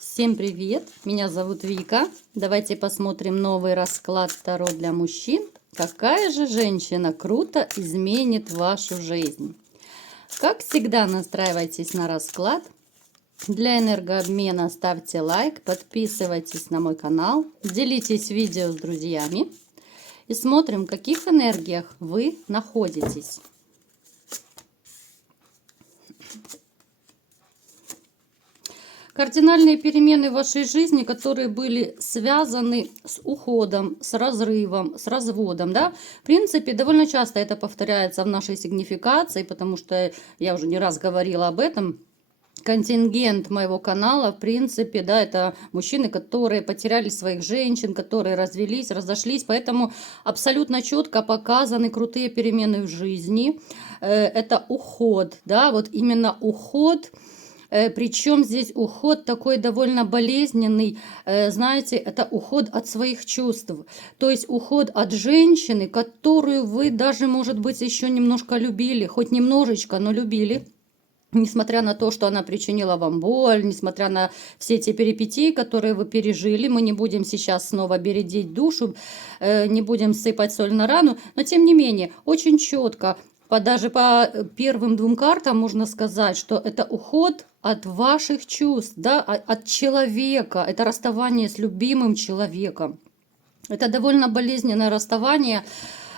Всем привет! Меня зовут Вика. Давайте посмотрим новый расклад Таро для мужчин. Какая же женщина круто изменит вашу жизнь? Как всегда, настраивайтесь на расклад. Для энергообмена ставьте лайк, подписывайтесь на мой канал, делитесь видео с друзьями и смотрим, в каких энергиях вы находитесь. Кардинальные перемены в вашей жизни, которые были связаны с уходом, с разрывом, с разводом, да, в принципе, довольно часто это повторяется в нашей сигнификации, потому что я уже не раз говорила об этом. Контингент моего канала, в принципе, да, это мужчины, которые потеряли своих женщин, которые развелись, разошлись, поэтому абсолютно четко показаны крутые перемены в жизни. Это уход, да, вот именно уход. Причем здесь уход такой довольно болезненный, знаете, это уход от своих чувств. То есть уход от женщины, которую вы даже, может быть, еще немножко любили, хоть немножечко, но любили. Несмотря на то, что она причинила вам боль, несмотря на все эти перипетии, которые вы пережили, мы не будем сейчас снова бередить душу, не будем сыпать соль на рану, но тем не менее, очень четко, даже по первым двум картам можно сказать, что это уход от ваших чувств, да, от человека, это расставание с любимым человеком. Это довольно болезненное расставание,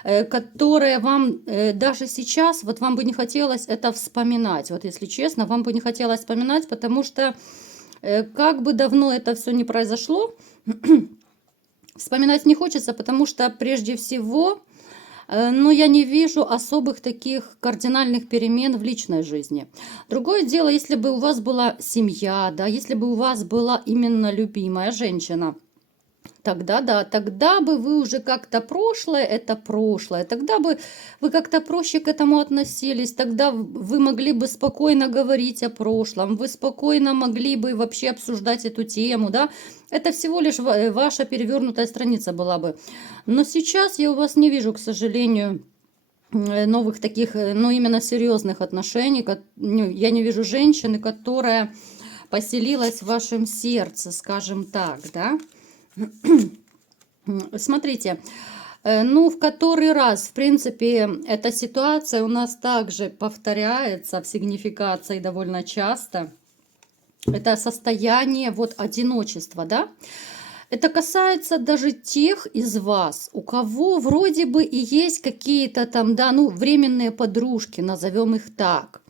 которое вам даже сейчас, вот вам бы не хотелось это вспоминать. Вот если честно, вам бы не хотелось вспоминать, потому что как бы давно это все не произошло, вспоминать не хочется, потому что прежде всего, но я не вижу особых таких кардинальных перемен в личной жизни. Другое дело, если бы у вас была семья, да, если бы у вас была именно любимая женщина, тогда да, тогда бы вы уже как-то прошлое, это прошлое, тогда бы вы как-то проще к этому относились, тогда вы могли бы спокойно говорить о прошлом, вы спокойно могли бы вообще обсуждать эту тему, да, это всего лишь ваша перевернутая страница была бы. Но сейчас я у вас не вижу, к сожалению, новых таких, ну именно серьезных отношений, я не вижу женщины, которая поселилась в вашем сердце, скажем так, да. Смотрите, ну, в который раз, в принципе, эта ситуация у нас также повторяется в сигнификации довольно часто. Это состояние вот одиночества, да? Это касается даже тех из вас, у кого вроде бы и есть какие-то там, да, ну, временные подружки, назовем их так.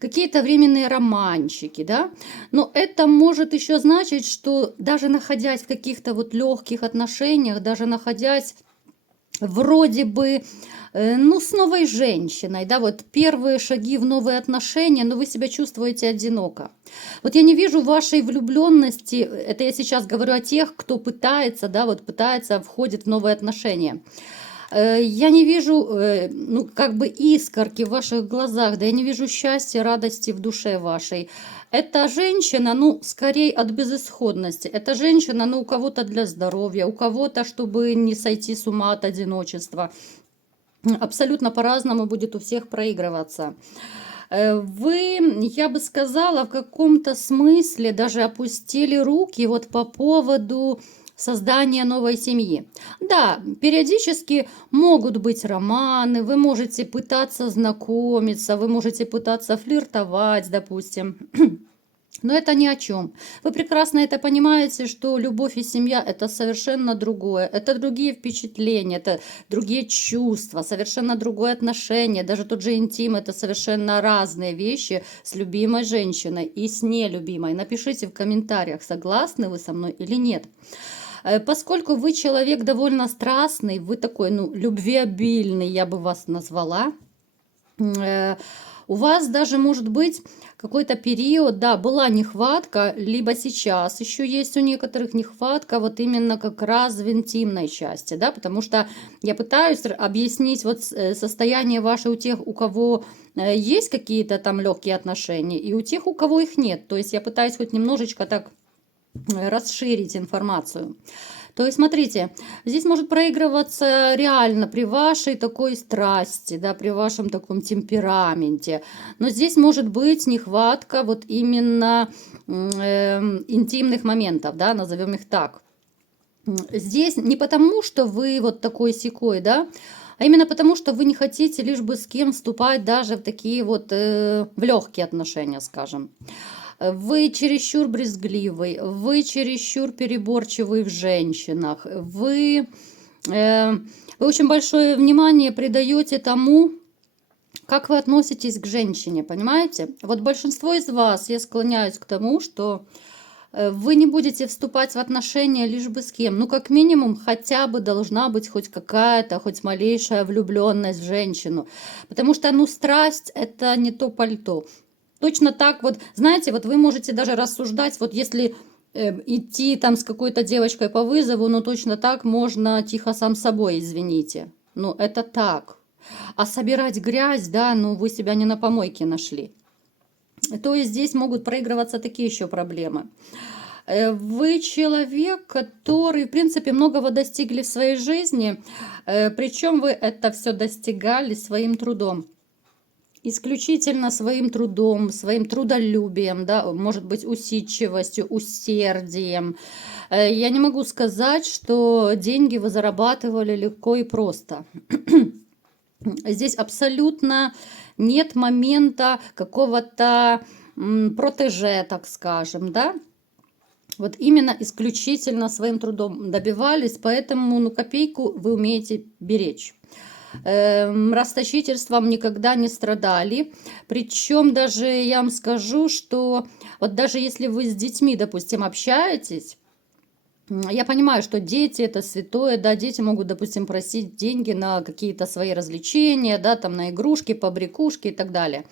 Какие-то временные романчики, да, но это может еще значить, что даже находясь в каких-то вот легких отношениях, даже находясь вроде бы, ну, с новой женщиной, да, вот первые шаги в новые отношения, но вы себя чувствуете одиноко. Вот я не вижу вашей влюбленности, это я сейчас говорю о тех, кто пытается, да, вот пытается, входит в новые отношения. Я не вижу, ну, как бы искорки в ваших глазах, да я не вижу счастья, радости в душе вашей. Эта женщина, ну, скорее от безысходности. Эта женщина, ну, у кого-то для здоровья, у кого-то, чтобы не сойти с ума от одиночества. Абсолютно по-разному будет у всех проигрываться. Вы, я бы сказала, в каком-то смысле даже опустили руки вот по поводу создания новой семьи. Да, периодически могут быть романы, вы можете пытаться знакомиться, вы можете пытаться флиртовать, допустим. Но это ни о чем. Вы прекрасно это понимаете, что любовь и семья – это совершенно другое. Это другие впечатления, это другие чувства, совершенно другое отношение. Даже тот же интим – это совершенно разные вещи с любимой женщиной и с нелюбимой. Напишите в комментариях, согласны вы со мной или нет. Поскольку вы человек довольно страстный, вы такой, ну, любвеобильный, я бы вас назвала, у вас даже может быть какой-то период, да, была нехватка, либо сейчас еще есть у некоторых нехватка вот именно как раз в интимной части, да, потому что я пытаюсь объяснить вот состояние ваше у тех, у кого есть какие-то там легкие отношения, и у тех, у кого их нет. То есть я пытаюсь хоть немножечко так расширить информацию. То есть, смотрите, здесь может проигрываться реально при вашей такой страсти, да, при вашем таком темпераменте. Но здесь может быть нехватка вот именно интимных моментов, да, назовем их так. Здесь не потому, что вы вот такой-сякой, да, а именно потому, что вы не хотите лишь бы с кем вступать даже в такие вот, в легкие отношения, скажем. Вы чересчур брезгливый, вы чересчур переборчивый в женщинах, вы очень большое внимание придаете тому, как вы относитесь к женщине, понимаете? Вот большинство из вас, я склоняюсь к тому, что вы не будете вступать в отношения лишь бы с кем. Ну, как минимум, хотя бы должна быть хоть какая-то, хоть малейшая влюбленность в женщину. Потому что, ну, страсть– это не то пальто. Точно так вот, знаете, вот вы можете даже рассуждать, вот если идти там с какой-то девочкой по вызову, ну, точно так можно тихо сам собой, извините. Ну, это так. А собирать грязь, да, ну, вы себя не на помойке нашли. То есть здесь могут проигрываться такие еще проблемы. Вы человек, который, в принципе, многого достигли в своей жизни, причем вы это все достигали своим трудом. Исключительно своим трудом, своим трудолюбием, да, может быть, усидчивостью, усердием. Я не могу сказать, что деньги вы зарабатывали легко и просто. Здесь абсолютно нет момента какого-то протеже, так скажем, да. Вот именно исключительно своим трудом добивались, поэтому ну, копейку вы умеете беречь. Расточительством никогда не страдали. Причем даже я вам скажу, что вот даже если вы с детьми, допустим, общаетесь, я понимаю, что дети это святое, да, дети могут, допустим, просить деньги на какие-то свои развлечения, да, там на игрушки, побрякушки и так далее.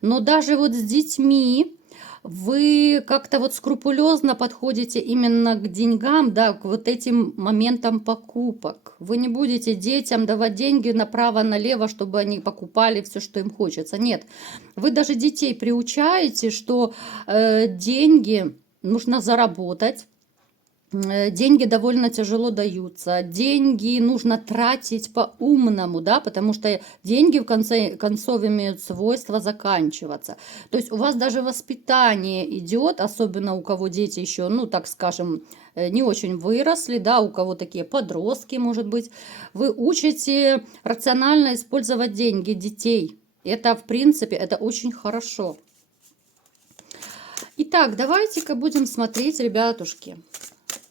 Но даже вот с детьми вы как-то вот скрупулезно подходите именно к деньгам, да, к вот этим моментам покупок. Вы не будете детям давать деньги направо-налево, чтобы они покупали все, что им хочется. Нет, вы даже детей приучаете, что деньги нужно заработать. Деньги довольно тяжело даются, деньги нужно тратить по-умному, да, потому что деньги в конце концов имеют свойство заканчиваться. То есть у вас даже воспитание идет, особенно у кого дети еще, ну, так скажем, не очень выросли, да, у кого такие подростки, может быть, вы учите рационально использовать деньги детей. Это, в принципе, это очень хорошо. Итак, давайте-ка будем смотреть, ребятушки.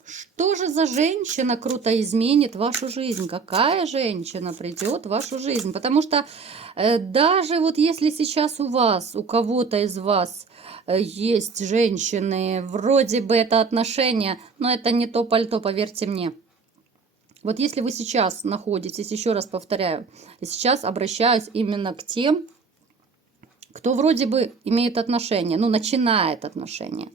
Что же за женщина круто изменит вашу жизнь? Какая женщина придет в вашу жизнь? Потому что даже вот если сейчас у вас, у кого-то из вас есть женщины, вроде бы это отношения, но это не то пальто, поверьте мне. Вот если вы сейчас находитесь, еще раз повторяю, сейчас обращаюсь именно к тем, кто вроде бы имеет отношения, ну, начинает отношения.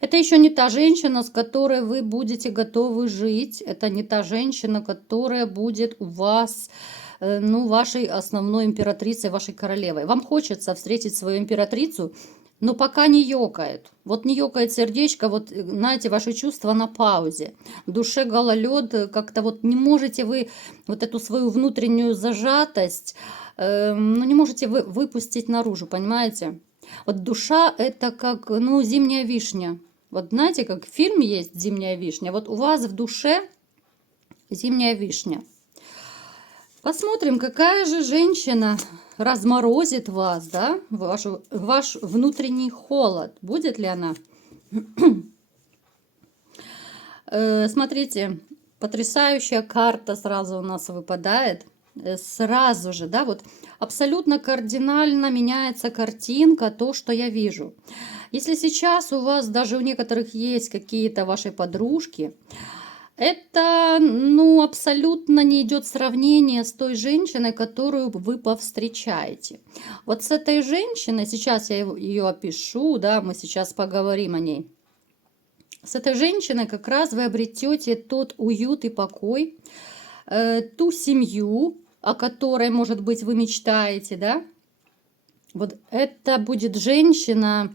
Это еще не та женщина, с которой вы будете готовы жить. Это не та женщина, которая будет у вас, ну, вашей основной императрицей, вашей королевой. Вам хочется встретить свою императрицу, но пока не ёкает. Вот не ёкает сердечко, вот, знаете, ваши чувства на паузе. В душе гололед, как-то вот не можете вы вот эту свою внутреннюю зажатость, ну, не можете вы выпустить наружу, понимаете? Вот душа это как, ну, зимняя вишня. Вот знаете, как фильм есть «Зимняя вишня», вот у вас в душе зимняя вишня. Посмотрим, какая же женщина разморозит вас, да, ваш внутренний холод. Будет ли она? Смотрите, потрясающая карта сразу у нас выпадает. Сразу же, да, вот абсолютно кардинально меняется картинка, то, что я вижу. Если сейчас у вас даже у некоторых есть какие-то ваши подружки, это, ну, абсолютно не идет сравнение с той женщиной, которую вы повстречаете. Вот с этой женщиной, сейчас я ее опишу, да, мы сейчас поговорим о ней. С этой женщиной как раз вы обретете тот уют и покой, ту семью, о которой, может быть, вы мечтаете, да. Вот это будет женщина,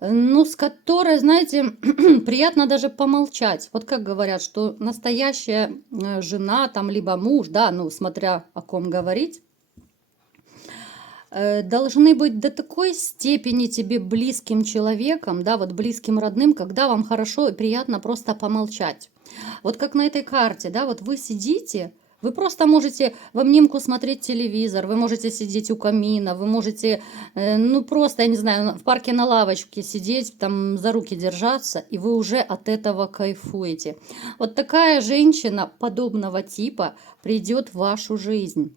ну, с которой, знаете, приятно даже помолчать. Вот как говорят, что настоящая жена, там, либо муж, да, ну, смотря о ком говорить, должны быть до такой степени тебе близким человеком, да, вот близким родным, когда вам хорошо и приятно просто помолчать. Вот как на этой карте, да, вот вы сидите, вы просто можете в обнимку смотреть телевизор, вы можете сидеть у камина, вы можете, ну просто, я не знаю, в парке на лавочке сидеть, там за руки держаться, и вы уже от этого кайфуете. Вот такая женщина подобного типа придет в вашу жизнь.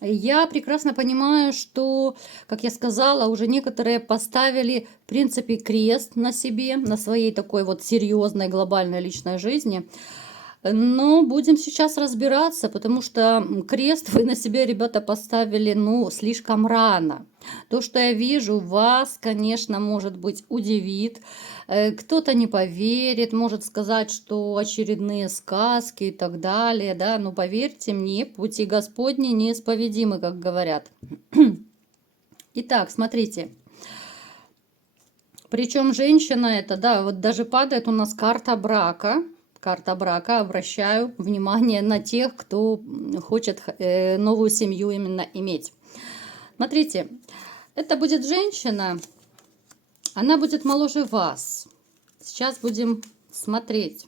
Я прекрасно понимаю, что, как я сказала, уже некоторые поставили, в принципе, крест на себе, на своей такой вот серьезной глобальной личной жизни. Но будем сейчас разбираться, потому что крест вы на себе, ребята, поставили, ну, слишком рано. То, что я вижу, вас, конечно, может быть, удивит. Кто-то не поверит, может сказать, что очередные сказки и так далее, да. Но поверьте мне, пути Господни неисповедимы, как говорят. Итак, смотрите. Причем женщина это, да, вот даже падает у нас карта брака. Карта брака. Обращаю внимание на тех, кто хочет новую семью именно иметь. Смотрите, это будет женщина, она будет моложе вас. Сейчас будем смотреть.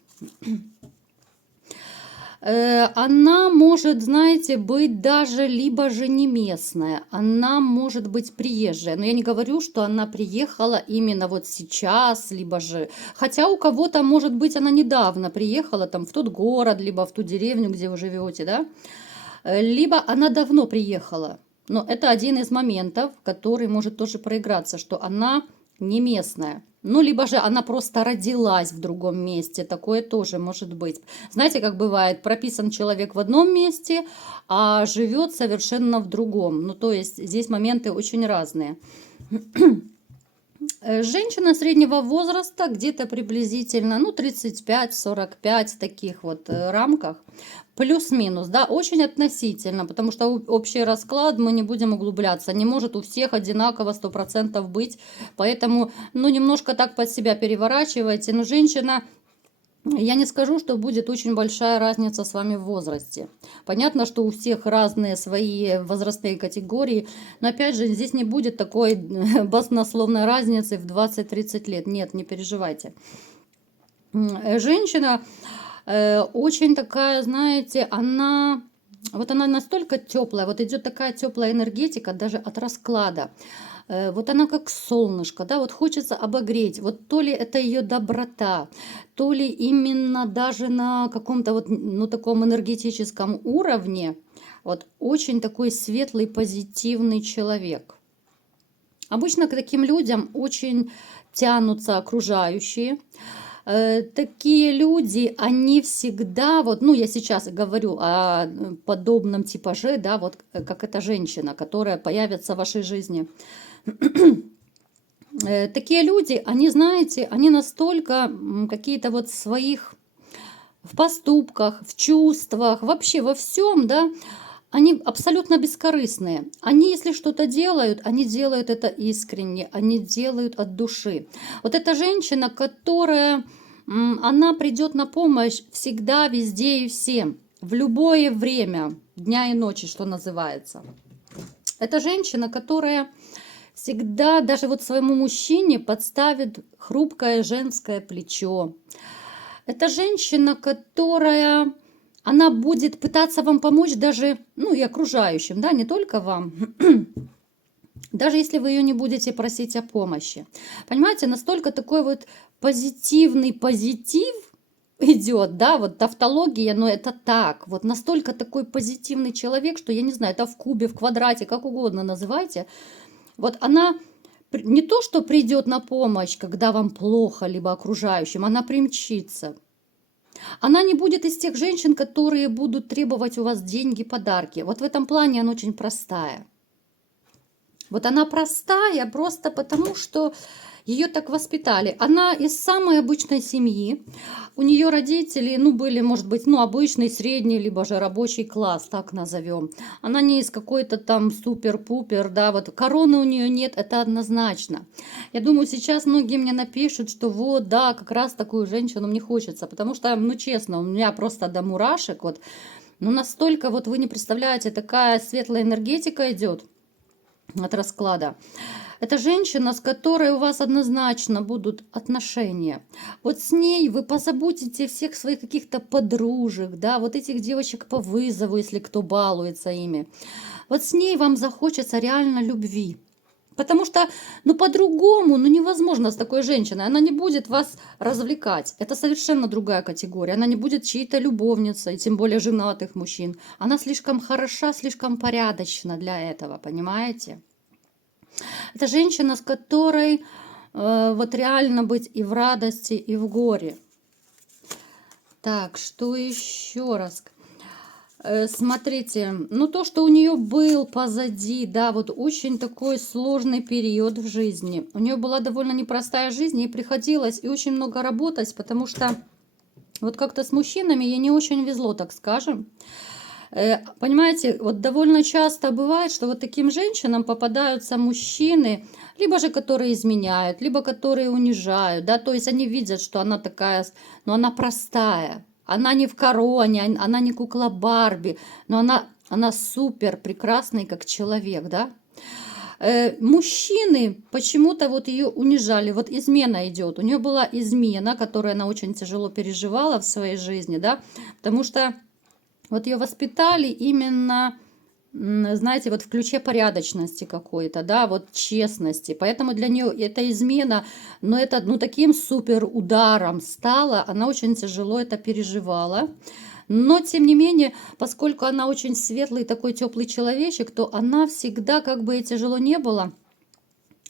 Она может, знаете, быть даже либо же не местная, она может быть приезжая. Но я не говорю, что она приехала именно вот сейчас, либо же... Хотя у кого-то, может быть, она недавно приехала там в тот город, либо в ту деревню, где вы живете, да? Либо она давно приехала. Но это один из моментов, который может тоже проиграться, что она не местная. Ну, либо же она просто родилась в другом месте. Такое тоже может быть. Знаете, как бывает, прописан человек в одном месте, а живет совершенно в другом. Ну, то есть здесь моменты очень разные. Женщина среднего возраста, где-то приблизительно, ну, 35-45 в таких вот рамках. Плюс-минус, да, очень относительно, потому что общий расклад мы не будем углубляться. Не может у всех одинаково 100% быть, поэтому, ну, немножко так под себя переворачивайте. Но женщина, я не скажу, что будет очень большая разница с вами в возрасте. Понятно, что у всех разные свои возрастные категории, но опять же, здесь не будет такой баснословной разницы в 20-30 лет. Нет, не переживайте. Женщина очень такая, знаете, она настолько теплая, вот идет такая теплая энергетика даже от расклада. Вот она как солнышко, да, вот хочется обогреть. Вот то ли это ее доброта, то ли именно даже на каком-то вот, ну, таком энергетическом уровне, вот очень такой светлый, позитивный человек. Обычно к таким людям очень тянутся окружающие. Такие люди, они всегда, вот, ну, я сейчас говорю о подобном типаже, да, вот как эта женщина, которая появится в вашей жизни. Такие люди, они, знаете, они настолько какие-то вот своих в поступках, в чувствах, вообще во всем, да, они абсолютно бескорыстные. Они, если что-то делают, они делают это искренне, они делают от души. Вот эта женщина, которая, она придет на помощь всегда, везде и всем, в любое время, дня и ночи, что называется. Это женщина, которая всегда даже вот своему мужчине подставит хрупкое женское плечо. Это женщина, которая... Она будет пытаться вам помочь даже, ну и окружающим, да, не только вам, даже если вы ее не будете просить о помощи. Понимаете, настолько такой вот позитивный позитив идет, да, вот тавтология, но это так, вот настолько такой позитивный человек, что я не знаю, это в кубе, в квадрате, как угодно называйте. Вот она не то, что придет на помощь, когда вам плохо, либо окружающим, она примчится. Она не будет из тех женщин, которые будут требовать у вас деньги, подарки. Вот в этом плане она очень простая. Вот она простая просто потому, что Ее так воспитали. Она из самой обычной семьи. У нее родители, ну, были, может быть, ну, обычный, средний, либо же рабочий класс, так назовем. Она не из какой-то там супер-пупер, да, вот короны у нее нет, это однозначно. Я думаю, сейчас многие мне напишут, что вот, да, как раз такую женщину мне хочется, потому что, ну, честно, у меня просто до мурашек, вот, ну, настолько, вот вы не представляете, такая светлая энергетика идет от расклада. Это женщина, с которой у вас однозначно будут отношения. Вот с ней вы позаботите всех своих каких-то подружек, да, вот этих девочек по вызову, если кто балуется ими. Вот с ней вам захочется реально любви. Потому что, ну, по-другому, ну, невозможно с такой женщиной. Она не будет вас развлекать. Это совершенно другая категория. Она не будет чьей-то любовницей, тем более женатых мужчин. Она слишком хороша, слишком порядочна для этого, понимаете? Это женщина, с которой вот реально быть и в радости, и в горе. Так, что еще раз? Смотрите, ну то, что у нее был позади, да, вот очень такой сложный период в жизни. У нее была довольно непростая жизнь, ей приходилось и очень много работать, потому что вот как-то с мужчинами ей не очень везло, так скажем. Понимаете, вот довольно часто бывает, что вот таким женщинам попадаются мужчины, либо же которые изменяют, либо которые унижают, да, то есть они видят, что она такая, но она простая, она не в короне, она не кукла Барби, но она супер прекрасный как человек, да. Мужчины почему-то вот ее унижали, вот измена идет, у нее была измена, которую она очень тяжело переживала в своей жизни, да, потому что вот ее воспитали именно, знаете, вот в ключе порядочности какой-то, да, вот честности. Поэтому для нее эта измена, но это, ну, таким супер ударом стало. Она очень тяжело это переживала. Но, тем не менее, поскольку она очень светлый, такой теплый человечек, то она всегда, как бы и тяжело не было,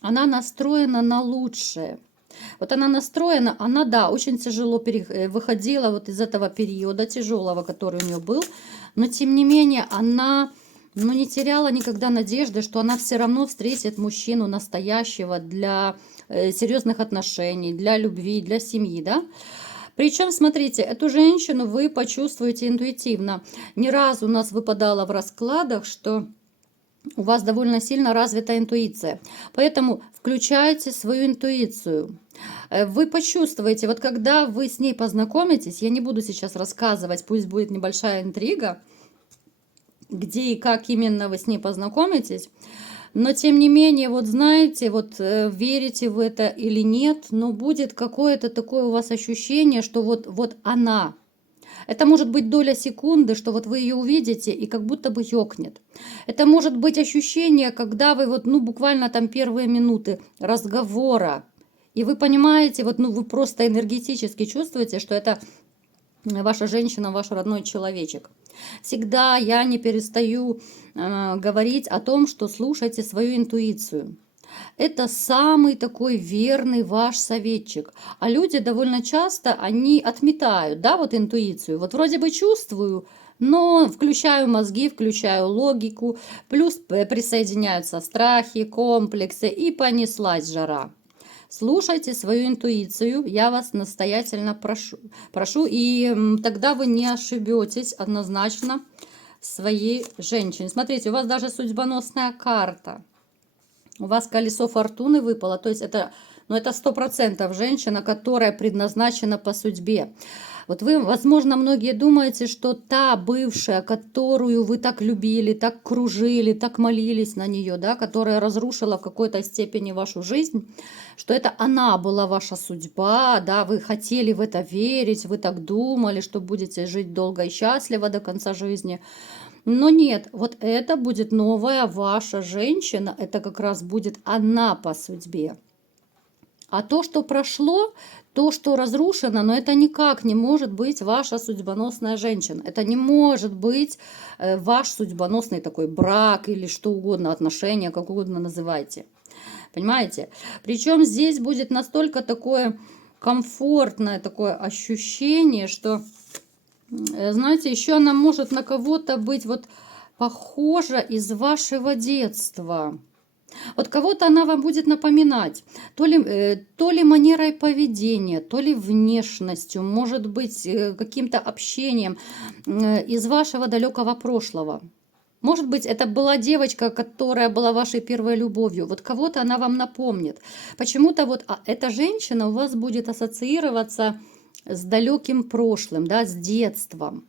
она настроена на лучшее. Вот она настроена, она, да, очень тяжело выходила вот из этого периода тяжелого, который у нее был, но тем не менее она, ну, не теряла никогда надежды, что она все равно встретит мужчину настоящего для серьезных отношений, для любви, для семьи, да. Причем, смотрите, эту женщину вы почувствуете интуитивно. Не раз у нас выпадало в раскладах, что у вас довольно сильно развита интуиция. Поэтому включайте свою интуицию. Вы почувствуете, вот когда вы с ней познакомитесь, я не буду сейчас рассказывать, пусть будет небольшая интрига, где и как именно вы с ней познакомитесь, но тем не менее, вот знаете, вот верите в это или нет, но будет какое-то такое у вас ощущение, что вот она. Это может быть доля секунды, что вот вы ее увидите и как будто бы ёкнет. Это может быть ощущение, когда вы вот, ну, буквально там первые минуты разговора, и вы понимаете, вот, ну, вы просто энергетически чувствуете, что это ваша женщина, ваш родной человечек. Всегда я не перестаю говорить о том, что слушайте свою интуицию. Это самый такой верный ваш советчик. А люди довольно часто, они отметают, да, вот интуицию. Вот вроде бы чувствую, но включаю мозги, включаю логику, плюс присоединяются страхи, комплексы, и понеслась жара. Слушайте свою интуицию, я вас настоятельно прошу, и тогда вы не ошибетесь однозначно в своей женщине. Смотрите, у вас даже судьбоносная карта. У вас колесо фортуны выпало, то есть это, ну, это 100% женщина, которая предназначена по судьбе. Вот вы, возможно, многие думаете, что та бывшая, которую вы так любили, так кружили, так молились на нее, да, которая разрушила в какой-то степени вашу жизнь, что это она была ваша судьба, да, вы хотели в это верить, вы так думали, что будете жить долго и счастливо до конца жизни. Но нет, вот это будет новая ваша женщина, это как раз будет она по судьбе. А то, что прошло, то, что разрушено, но это никак не может быть ваша судьбоносная женщина. Это не может быть ваш судьбоносный такой брак или что угодно, отношения, как угодно называйте. Понимаете? Причем здесь будет настолько такое комфортное такое ощущение, что, знаете, еще она может на кого-то быть вот похожа из вашего детства. Вот кого-то она вам будет напоминать, то ли манерой поведения, то ли внешностью, может быть, каким-то общением из вашего далекого прошлого. Может быть, это была девочка, которая была вашей первой любовью. Вот кого-то она вам напомнит. Почему-то вот эта женщина у вас будет ассоциироваться с далеким прошлым, да, с детством.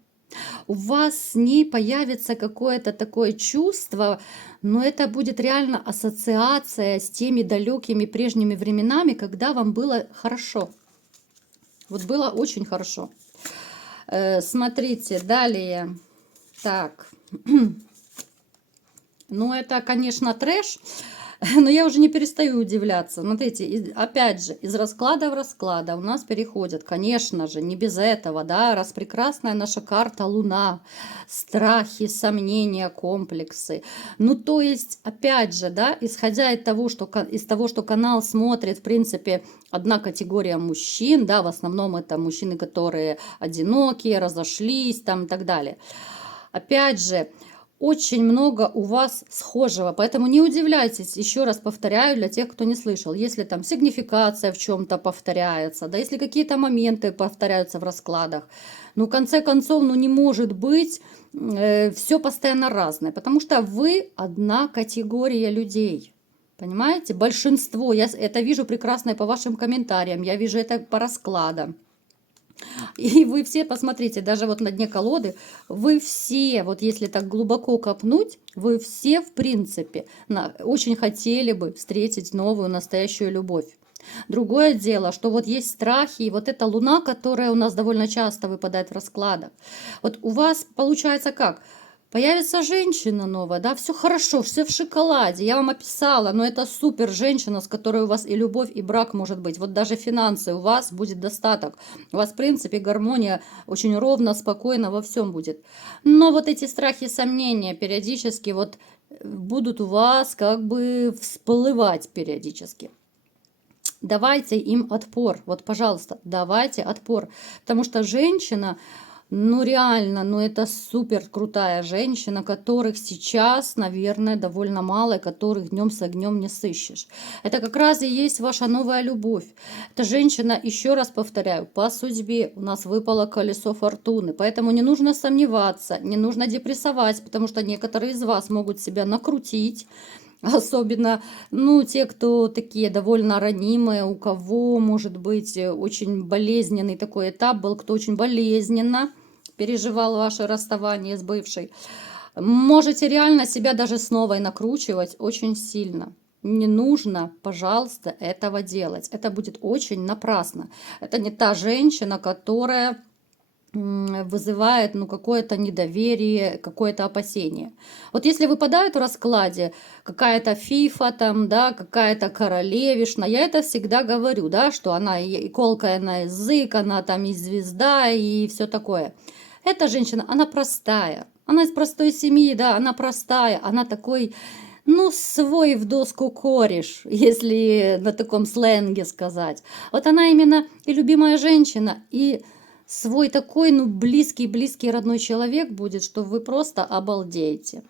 У вас с ней появится какое-то такое чувство, но это будет реально ассоциация с теми далекими прежними временами, когда вам было хорошо. Вот было очень хорошо. Смотрите, далее. Так. Ну, это, конечно, трэш, но я уже не перестаю удивляться. Смотрите, опять же, из расклада в расклад у нас переходят, конечно же, не без этого, да, раз прекрасная наша карта Луна, страхи, сомнения, комплексы. Ну, то есть, опять же, да, исходя из того, что канал смотрит, в принципе, одна категория мужчин, да, в основном это мужчины, которые одинокие, разошлись, там и так далее. Опять же, очень много у вас схожего, поэтому не удивляйтесь, еще раз повторяю для тех, кто не слышал, если там сигнификация в чем-то повторяется, да, если какие-то моменты повторяются в раскладах, ну, в конце концов, ну, не может быть все постоянно разное, потому что вы одна категория людей. Понимаете? Большинство, я это вижу прекрасно и по вашим комментариям, я вижу это по раскладам. И вы все, посмотрите, даже вот на дне колоды, вы все, вот если так глубоко копнуть, вы все, в принципе, очень хотели бы встретить новую настоящую любовь. Другое дело, что вот есть страхи, и вот эта луна, которая у нас довольно часто выпадает в раскладах. Вот у вас получается как? Появится женщина новая, да, все хорошо, все в шоколаде, я вам описала, но это супер женщина, с которой у вас и любовь, и брак может быть. Вот даже финансы у вас будет достаток. У вас, в принципе, гармония очень ровно, спокойно во всем будет. Но вот эти страхи, сомнения периодически вот будут у вас как бы всплывать периодически. Давайте им отпор. Вот, пожалуйста, давайте отпор. Потому что женщина, ну реально, ну это супер крутая женщина, которых сейчас, наверное, довольно мало, и которых днем с огнем не сыщешь. Это как раз и есть ваша новая любовь. Эта женщина, еще раз повторяю, по судьбе у нас выпало колесо фортуны, поэтому не нужно сомневаться, не нужно депрессовать, потому что некоторые из вас могут себя накрутить. Особенно, ну, те, кто такие довольно ранимые, у кого, может быть, очень болезненный такой этап был, кто очень болезненно переживал ваше расставание с бывшей. Можете реально себя даже с новой накручивать очень сильно. Не нужно, пожалуйста, этого делать. Это будет очень напрасно. Это не та женщина, которая вызывает, ну, какое-то недоверие, какое-то опасение. Вот если выпадает в раскладе какая-то фифа там, да, какая-то королевишна, я это всегда говорю, да, что она и колкая на язык, она там и звезда, и все такое. Эта женщина, она простая, она из простой семьи, да, она простая, она такой, ну, свой в доску кореш, если на таком сленге сказать. Вот она именно и любимая женщина, и свой такой, ну, близкий родной человек будет, что вы просто обалдеете.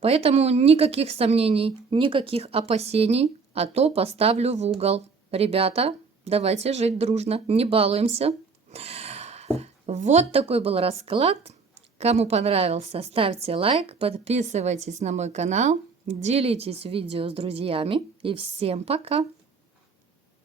Поэтому никаких сомнений, никаких опасений, а то поставлю в угол. Ребята, давайте жить дружно, не балуемся. Вот такой был расклад. Кому понравился, ставьте лайк, подписывайтесь на мой канал, делитесь видео с друзьями и всем пока!